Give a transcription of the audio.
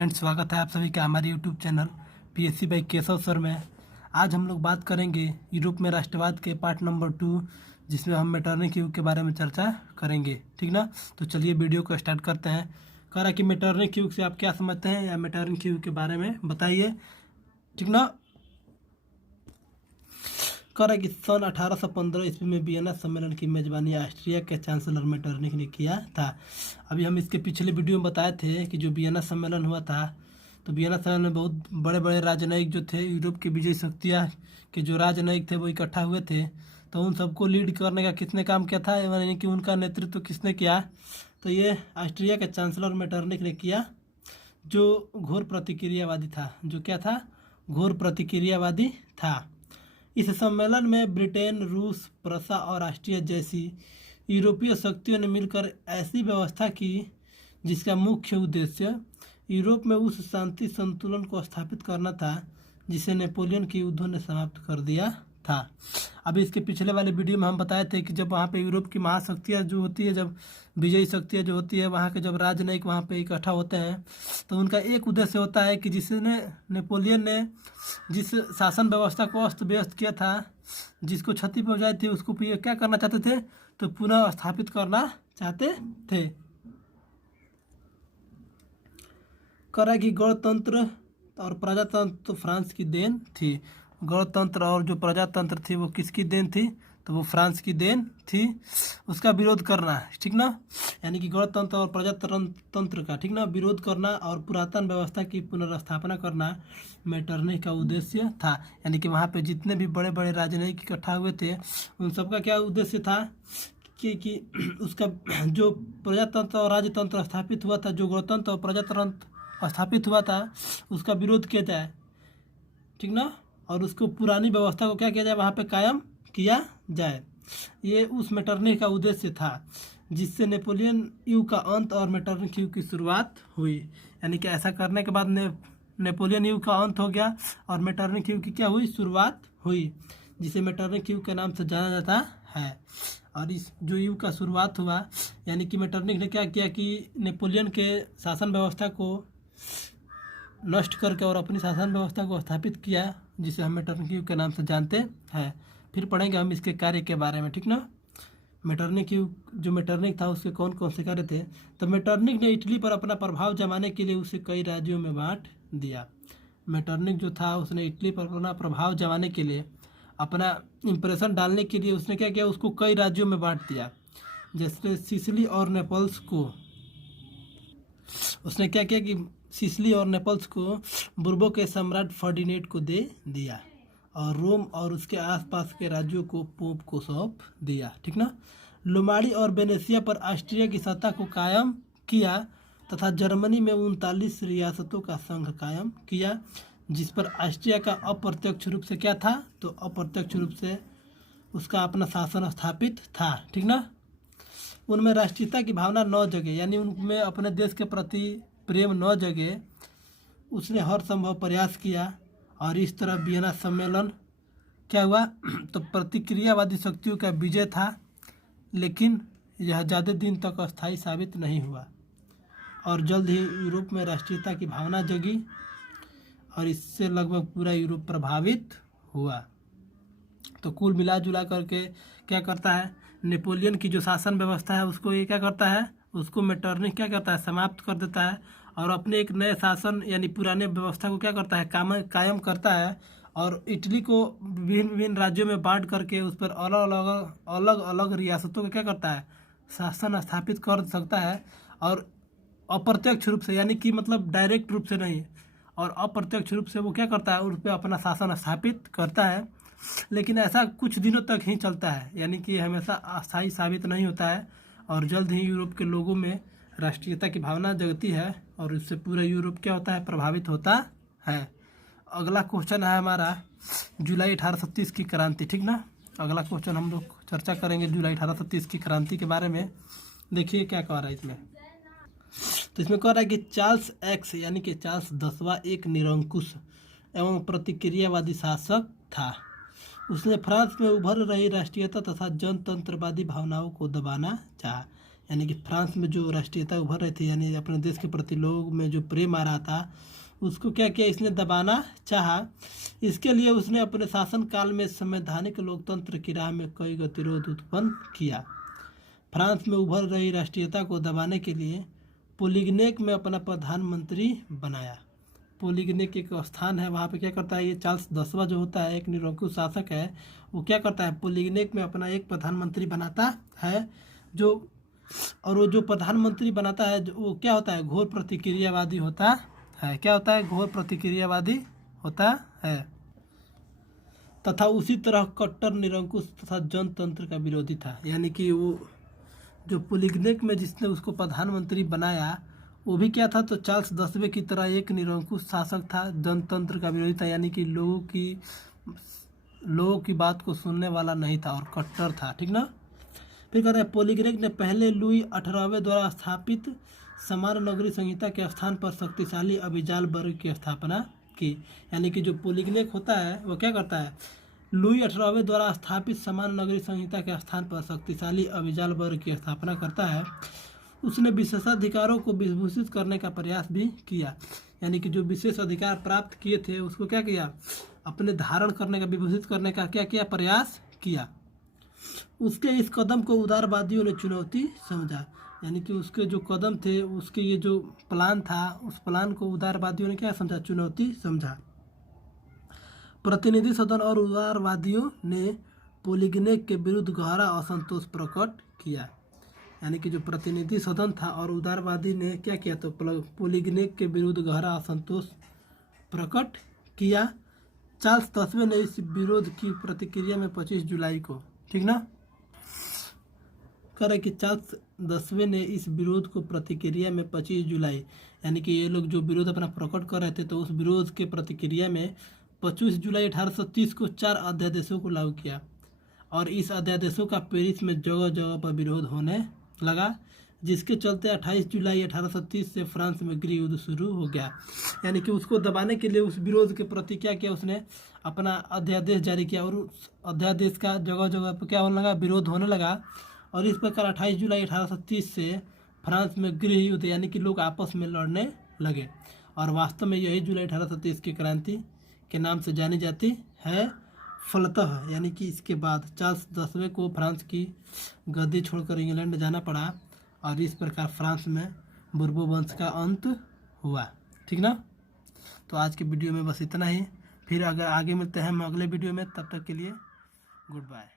Friends, स्वागत है आप सभी का हमारे YouTube channel PSC by Keshav sir में। आज हम लोग बात करेंगे यूरोप में राष्ट्रवाद के पार्ट नंबर 2, जिसमें हम मेटरनिक युग के बारे में चर्चा करेंगे। ठीक ना, तो चलिए वीडियो को स्टार्ट करते हैं। कह रहा है कि मेटरनिक युग से आप क्या समझते हैं या मेटरनिक युग के बारे में बताइए। ठीक ना, कह रहा है कि सन 1815 ईस्वी में वियना सम्मेलन की मेजबानी ऑस्ट्रिया के चांसलर मेटरनिक ने किया था। अभी हम इसके पिछले वीडियो में बताए थे कि जो वियना सम्मेलन हुआ था, तो वियना सम्मेलन में बहुत बड़े बड़े राजनयिक जो थे, यूरोप की विजयी शक्तियाँ के जो राजनयिक थे वो इकट्ठा हुए थे। तो उन सबको लीड करने का किसने काम किया था, यानी कि उनका नेतृत्व किसने किया, तो ये ऑस्ट्रिया के चांसलर मेटरनिक ने किया, जो घोर प्रतिक्रियावादी था। जो क्या था? घोर प्रतिक्रियावादी था। इस सम्मेलन में ब्रिटेन, रूस, प्रसा और ऑस्ट्रिया जैसी यूरोपीय शक्तियों ने मिलकर ऐसी व्यवस्था की जिसका मुख्य उद्देश्य यूरोप में उस शांति संतुलन को स्थापित करना था जिसे नेपोलियन के युद्धों ने समाप्त कर दिया था। अभी इसके पिछले वाले वीडियो में हम बताए थे कि जब वहाँ पे यूरोप की महाशक्तियाँ जो होती है, जब विजयी शक्तियाँ जो होती है, वहाँ के जब राजनयिक वहाँ पे इकट्ठा होते हैं, तो उनका एक उद्देश्य होता है कि जिसने नेपोलियन ने जिस शासन व्यवस्था को अस्त व्यस्त किया था, जिसको क्षति पहुँचाई थी, उसको क्या करना चाहते थे, तो पुनः स्थापित करना चाहते थे। करा कि गणतंत्र और प्रजातंत्र तो फ्रांस की देन थी। गणतंत्र और जो प्रजातंत्र थी वो किसकी देन थी, तो वो फ्रांस की देन थी। उसका विरोध करना, ठीक ना, यानी कि गणतंत्र और प्रजातंत्र का, ठीक ना, विरोध करना और पुरातन व्यवस्था की पुनर्स्थापना करना मेटरनिक का उद्देश्य था। यानी कि वहाँ पे जितने भी बड़े बड़े राजनयिक इकट्ठा हुए थे, उन सबका क्या उद्देश्य था कि उसका जो प्रजातंत्र और राजतंत्र स्थापित हुआ था, जो गणतंत्र और प्रजातंत्र स्थापित हुआ था, उसका विरोध किया जाए, ठीक ना, और उसको पुरानी व्यवस्था को क्या किया जाए, वहाँ पे कायम किया जाए। ये उस मेटरनिक का उद्देश्य था, जिससे नेपोलियन युग का अंत और मेटरनिक युग की शुरुआत हुई। यानी कि ऐसा करने के बाद नेपोलियन युग का अंत हो गया और मेटरनिक युग की क्या हुई, शुरुआत हुई, जिसे मेटरनिक युग के नाम से जाना जाता है। और इस जो युग का शुरुआत हुआ, यानी कि मेटरनिक ने क्या किया कि नेपोलियन के शासन व्यवस्था को नष्ट करके और अपनी शासन व्यवस्था को स्थापित किया, जिसे हम मेटरनिक युग के नाम से जानते हैं। फिर पढ़ेंगे हम इसके कार्य के बारे में, ठीक ना। मेटरनिक युग, जो मेटरनिक था उसके कौन कौन से कार्य थे, तो मेटरनिक ने इटली पर अपना प्रभाव जमाने के लिए उसे कई राज्यों में बांट दिया। मेटरनिक जो था उसने इटली पर अपना प्रभाव जमाने के लिए, अपना इम्प्रेशन डालने के लिए उसने क्या किया, उसको कई राज्यों में बांट दिया। जैसे सिसिली और नेपल्स को उसने क्या किया कि सिसिली और नेपल्स को बुर्बो के सम्राट फर्डिनेंड को दे दिया और रोम और उसके आसपास के राज्यों को पोप को सौंप दिया, ठीक ना। लोमाड़ी और वेनेसिया पर ऑस्ट्रिया की सत्ता को कायम किया तथा जर्मनी में 39 रियासतों का संघ कायम किया, जिस पर ऑस्ट्रिया का अप्रत्यक्ष रूप से क्या था, तो अप्रत्यक्ष रूप से उसका अपना शासन स्थापित था, ठीक ना। उनमें राष्ट्रीयता की भावना न जगे, यानी उनमें अपने देश के प्रति प्रेम न जगे, उसने हर संभव प्रयास किया। और इस तरह वियना सम्मेलन क्या हुआ, तो प्रतिक्रियावादी शक्तियों का विजय था, लेकिन यह ज़्यादा दिन तक अस्थायी साबित नहीं हुआ और जल्द ही यूरोप में राष्ट्रीयता की भावना जगी और इससे लगभग पूरा यूरोप प्रभावित हुआ। तो कुल मिला जुला करके क्या करता है, नेपोलियन की जो शासन व्यवस्था है उसको ये क्या करता है, उसको मेटरनिक क्या करता है, समाप्त कर देता है और अपने एक नए शासन यानी पुराने व्यवस्था को क्या करता है, कायम करता है और इटली को विभिन्न विभिन्न राज्यों में बांट करके उस पर अलग अलग रियासतों को क्या करता है, शासन स्थापित कर सकता है। और अप्रत्यक्ष रूप से, यानी कि मतलब डायरेक्ट रूप से नहीं, और अप्रत्यक्ष रूप से वो क्या करता है, उस पर अपना शासन स्थापित करता है। लेकिन ऐसा कुछ दिनों तक ही चलता है, यानी कि हमेशा अस्थायी साबित नहीं होता है और जल्द ही यूरोप के लोगों में राष्ट्रीयता की भावना जगती है और इससे पूरा यूरोप क्या होता है, प्रभावित होता है। अगला क्वेश्चन है हमारा जुलाई 1830 की क्रांति, ठीक ना। अगला क्वेश्चन हम लोग चर्चा करेंगे जुलाई 1830 की क्रांति के बारे में। देखिए क्या कह रहा है इसमें, तो इसमें कह रहा है कि चार्ल्स एक्स यानी कि चार्ल्स 10वां एक निरंकुश एवं प्रतिक्रियावादी शासक था। उसने फ्रांस में उभर रही राष्ट्रीयता तथा जनतंत्रवादी भावनाओं को दबाना चाहा। यानी कि फ्रांस में जो राष्ट्रीयता उभर रही थी, यानी अपने देश के प्रति लोग में जो प्रेम आ रहा था, उसको क्या किया, इसने दबाना चाहा। इसके लिए उसने अपने शासनकाल में संवैधानिक लोकतंत्र की राह में कई गतिरोध उत्पन्न किया। फ्रांस में उभर रही राष्ट्रीयता को दबाने के लिए पोलिग्नेक में अपना प्रधानमंत्री बनाया। पोलिग्नेक एक स्थान है, वहाँ पे क्या करता है, ये चार्ल्स 10वां जो होता है, एक निरंकुश शासक है, वो क्या करता है, पोलिग्नेक में अपना एक प्रधानमंत्री बनाता है। जो और वो जो प्रधानमंत्री बनाता है वो क्या होता है, घोर प्रतिक्रियावादी होता है। क्या होता है, घोर प्रतिक्रियावादी होता है तथा उसी तरह कट्टर निरंकुश तथा जनतंत्र का विरोधी था। यानी कि वो जो पोलिग्नेक में जिसने उसको प्रधानमंत्री बनाया वो भी क्या था, तो चार्ल्स 10वें की तरह एक निरंकुश शासक था, जनतंत्र का विरोधी था, यानी कि लोगों की बात को सुनने वाला नहीं था और कट्टर था। ठीक ना। फिर कहते हैं पोलिग्नेक ने पहले लुई 18वें द्वारा स्थापित समान नगरी संहिता के स्थान पर शक्तिशाली अभिजाल वर्ग की स्थापना की। यानी कि जो पोलिग्नेक होता है वो क्या करता है, लुई 18वें द्वारा स्थापित समान नगरी संहिता के स्थान पर शक्तिशाली अभिजाल वर्ग की स्थापना करता है। उसने विशेषाधिकारों को विभूषित करने का प्रयास भी किया। यानी कि जो विशेष अधिकार प्राप्त किए थे उसको क्या किया, अपने धारण करने का, विभूषित करने का क्या किया, प्रयास किया। उसके इस कदम को उदारवादियों ने चुनौती समझा। यानी कि उसके जो कदम थे, उसके ये जो प्लान था, उस प्लान को उदारवादियों ने क्या समझा, चुनौती समझा। प्रतिनिधि सदन और उदारवादियों ने पोलिग्नेक के विरुद्ध गहरा असंतोष प्रकट किया। यानी कि जो प्रतिनिधि सदन था और उदारवादी ने क्या किया, तो पोलिग्नेक के विरुद्ध गहरा असंतोष प्रकट किया। चार्ल्स 10वें ने इस विरोध की प्रतिक्रिया में 25 जुलाई को, ठीक ना, करे कि चार्ल्स 10वें ने इस विरोध को प्रतिक्रिया में 25 जुलाई, यानी कि ये लोग जो विरोध अपना प्रकट कर रहे थे, तो उस विरोध के प्रतिक्रिया में 25 जुलाई 1830 को 4 अध्यादेशों को लागू किया। और इस अध्यादेशों का पेरिस में जगह जगह पर विरोध होने लगा, जिसके चलते 28 जुलाई 1830 से फ्रांस में गृह युद्ध शुरू हो गया। यानी कि उसको दबाने के लिए उस विरोध के प्रति क्या किया, उसने अपना अध्यादेश जारी किया और उस अध्यादेश का जगह जगह पर क्या होने लगा, विरोध होने लगा। और इस प्रकार 28 जुलाई 1830 से फ्रांस में गृह युद्ध, यानी कि लोग आपस में लड़ने लगे। और वास्तव में यही जुलाई 1830 की क्रांति के नाम से जानी जाती है। फलतः यानी कि इसके बाद चार्ल्स 10वें को फ्रांस की गद्दी छोड़कर इंग्लैंड जाना पड़ा और इस प्रकार फ्रांस में बुर्बो वंश का अंत हुआ। ठीक ना। तो आज के वीडियो में बस इतना ही, फिर अगर आगे मिलते हैं हम अगले वीडियो में, तब तक के लिए गुड बाय।